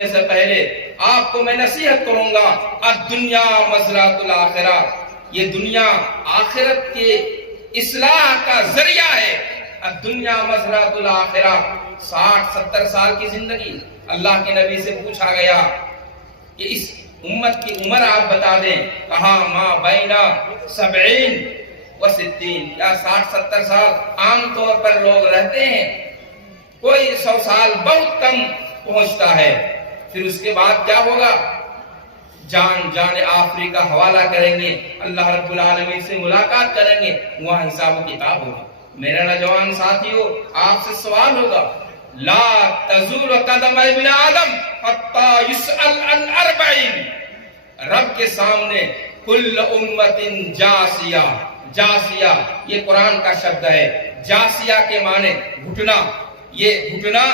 سے پہلے آپ کو میں نصیحت کروں گا، الدنیا مزرعۃ الآخرہ، یہ دنیا آخرت کے اصلاح کا ذریعہ ہے۔ الدنیا مزرعۃ الآخرہ، 60-70 سال کی زندگی۔ اللہ کے نبی سے پوچھا گیا کہ اس امت کی عمر آپ بتا دیں، کہا ما بین 70 و 60، کیا 60-70 سال عام طور پر لوگ رہتے ہیں؟ کوئی 100 سال بہت کم پہنچتا ہے۔ پھر اس کے بعد کیا ہوگا؟ جان آخری کا حوالہ کریں گے، اللہ رب العالمین سے ملاقات کریں گے، وہاں حساب و کتاب ہوگا۔ میرے نوجوان ساتھیو، آپ سے سوال ہوگا، لا تزول قدم ابن آدم حتی یسأل عن 40، رب کے سامنے کل امت جاسیہ، جاسیہ یہ قرآن کا شبد ہے۔ جاسیہ کے معنی گھٹنا، یہ گھٹنا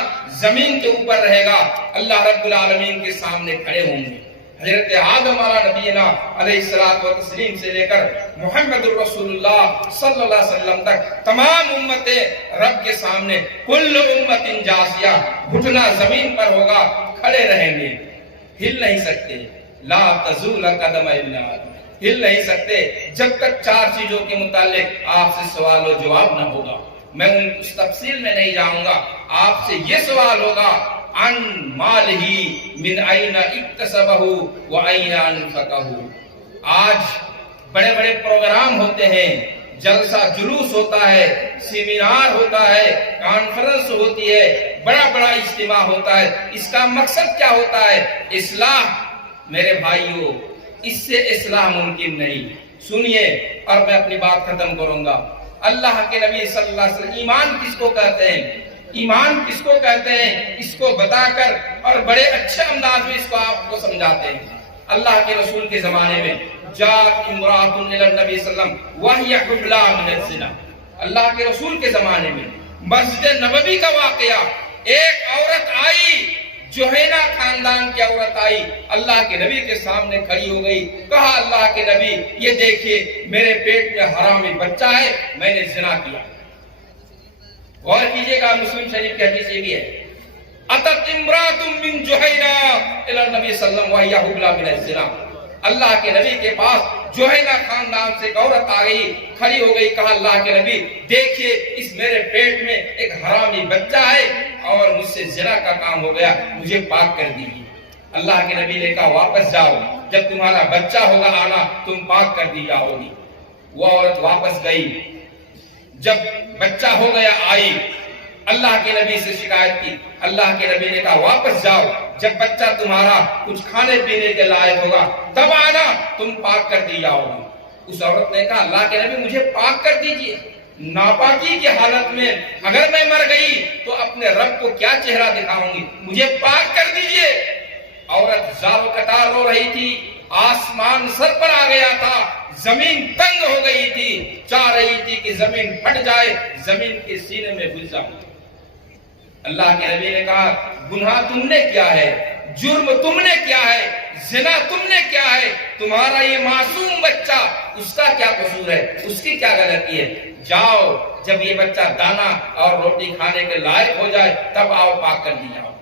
زمین کے اوپر رہے گا، اللہ رب العالمین کے سامنے کھڑے ہوں گے۔ حضرت آدم علیہ نبینا علیہ الصلوۃ والتسلیم سے لے کر محمد الرسول اللہ صلی اللہ علیہ وسلم تک تمام امتیں رب کے سامنے کل امت جاسیہ، گھٹنا زمین پر ہوگا، کھڑے رہیں گے، ہل نہیں سکتے۔ لا تزول قدم ابن آدم، ہل نہیں سکتے جب تک 4 چیزوں کے متعلق آپ سے سوال و جواب نہ ہوگا۔ میں اس تفصیل میں نہیں جاؤں گا، آپ سے یہ سوال ہوگا، عن مالہ من این اکتسبہ و این انفقہ۔ آج بڑے بڑے پروگرام ہوتے ہیں، جلسہ جلوس ہوتا ہے، سیمینار ہوتا ہے، کانفرنس ہوتی ہے، بڑا بڑا اجتماع ہوتا ہے۔ اس کا مقصد کیا ہوتا ہے؟ اصلاح۔ میرے بھائیوں، اس سے اصلاح ممکن نہیں۔ سنیے اور میں اپنی بات ختم کروں گا۔ اللہ کے نبی صلی اللہ علیہ وسلم ایمان کس کو کہتے ہیں، ایمان کس کو کہتے ہیں، اس کو بتا کر اور بڑے اچھے انداز میں اس کو آپ کو سمجھاتے ہیں۔ اللہ کے رسول کے زمانے میں جاءت امرأۃ الی النبی صلی اللہ علیہ وسلم وہی حبلی من الزنا، اللہ کے رسول کے زمانے میں مسجد نبوی کا واقعہ، ایک عورت آئی، جوہینہ خاندان کی عورت آئی، اللہ کے نبی کے سامنے کھڑی ہو گئی، کہا اللہ کے نبی یہ دیکھیے میرے پیٹ میں حرامی بچہ ہے، میں نے زنا کیا۔ غور کیجئے گا، مسلم شریف کی حدیث یہ بھی ہے، اتت امرأۃ من جوہینہ الی النبی صلی اللہ علیہ وسلم وہی حبلی من الزنا، اللہ کے نبی کے پاس جوہینہ خاندان سے ایک عورت آ گئی، کھڑی ہو گئی، کہا اللہ کے نبی دیکھیے اس میرے پیٹ میں ایک حرامی بچہ ہے اور مجھ سے زنا کا کام ہو گیا، مجھے پاک کر دیجیے۔ اللہ کے نبی نے کہا واپس جاؤ، جب تمہارا بچہ ہوگا آنا تم پاک کر دی جاؤ گی۔ وہ عورت واپس گئی، جب بچہ ہو گیا آئی، اللہ کے نبی سے شکایت کی، اللہ کے نبی نے کہا واپس جاؤ، جب بچہ تمہارا کچھ کھانے پینے کے لائق ہوگا تب آنا، تم پاک کر دی جاؤ گی۔ اس عورت نے کہا اللہ کے نبی مجھے پاک کر دیجئے، ناپاکی کی حالت میں اگر میں مر گئی تو اپنے رب کو کیا چہرہ دکھاؤں گی، مجھے پاک کر دیجئے۔ عورت زار و قطار رو رہی تھی، آسمان سر پر آ گیا تھا، زمین تنگ ہو گئی تھی، چاہ رہی تھی کہ زمین پھٹ جائے، زمین کے سینے میں گھس جاؤں۔ اللہ کے نبی نے کہا گناہ تم نے کیا ہے، جرم تم نے کیا ہے، زنا تم نے کیا ہے، تمہارا یہ معصوم بچہ اس کا کیا قصور ہے، اس کی کیا غلطی ہے، جاؤ جب یہ بچہ دانا اور روٹی کھانے کے لائق ہو جائے تب آؤ پاک کر دی جاؤ۔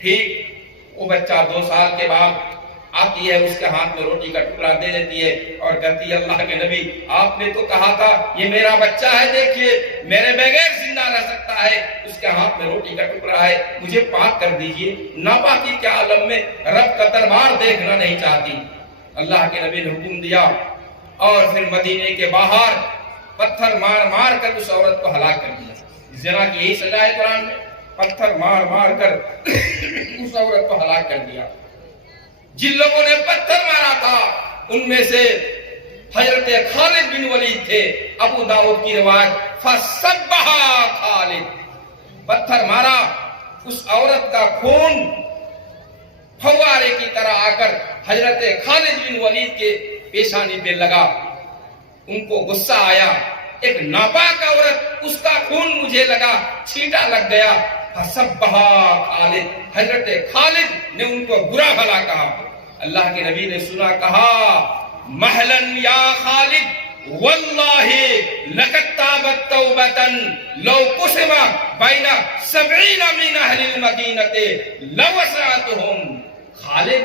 ٹھیک وہ بچہ 2 سال کے بعد آتی ہے، اس کے ہاتھ میں روٹی کا ٹکڑا دے دیتی ہے اور کہتی ہے اللہ کے نبی آپ نے تو کہا تھا یہ میرا بچہ ہے، دیکھیے میرے بغیر زندہ رہ سکتا ہے، اس کے ہاتھ میں روٹی کا ٹکڑا ہے، مجھے پاک کر دیجئے۔ ناپاکی کے عالم میں رب کا دربار دیکھنا نہیں چاہتی۔ اللہ کے نبی نے حکم دیا اور پھر مدینے کے باہر پتھر مار مار کر اس عورت کو ہلاک کر دیا۔ زنا کی یہی سزا ہے قرآن میں، پتھر مار مار کر اس عورت کو ہلاک کر دیا۔ جن لوگوں نے پتھر مارا تھا ان میں سے حضرت خالد بن ولید تھے۔ ابو داؤد کی روایت فَسَبَّحَا خالد، پتھر مارا، اس عورت کا خون فوارے کی طرح آ کر حضرت خالد بن ولید کے پیشانی پہ لگا۔ ان کو غصہ آیا، ایک ناپاک عورت اس کا خون مجھے لگا، چھینٹا لگ گیا۔ فَسَبَّحَا خالد، حضرت خالد نے ان کو برا بھلا کہا۔ اللہ کے نبی نے سنا، کہا مہلن یا خالد واللہ لقد تابت توبۃ لو قسم بین 70 من اہل المدینہ لوسعتہم غالب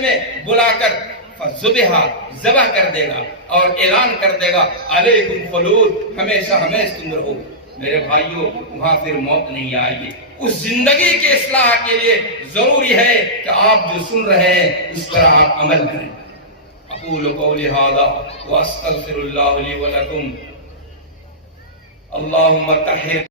محشر میں بلا کر ذبح کر دے گا اور اعلان کر دے گا علیکم خلود، ہمیشہ ہمیشہ تم رہو۔ میرے بھائیوں، وہاں پھر موت نہیں آئے گی۔ اس زندگی کے اصلاح کے لیے ضروری ہے کہ آپ جو سن رہے ہیں اس پر آپ عمل کریں۔ اقول قولی ھذا واستغفر اللہ لی ولکم۔ اللہم طہر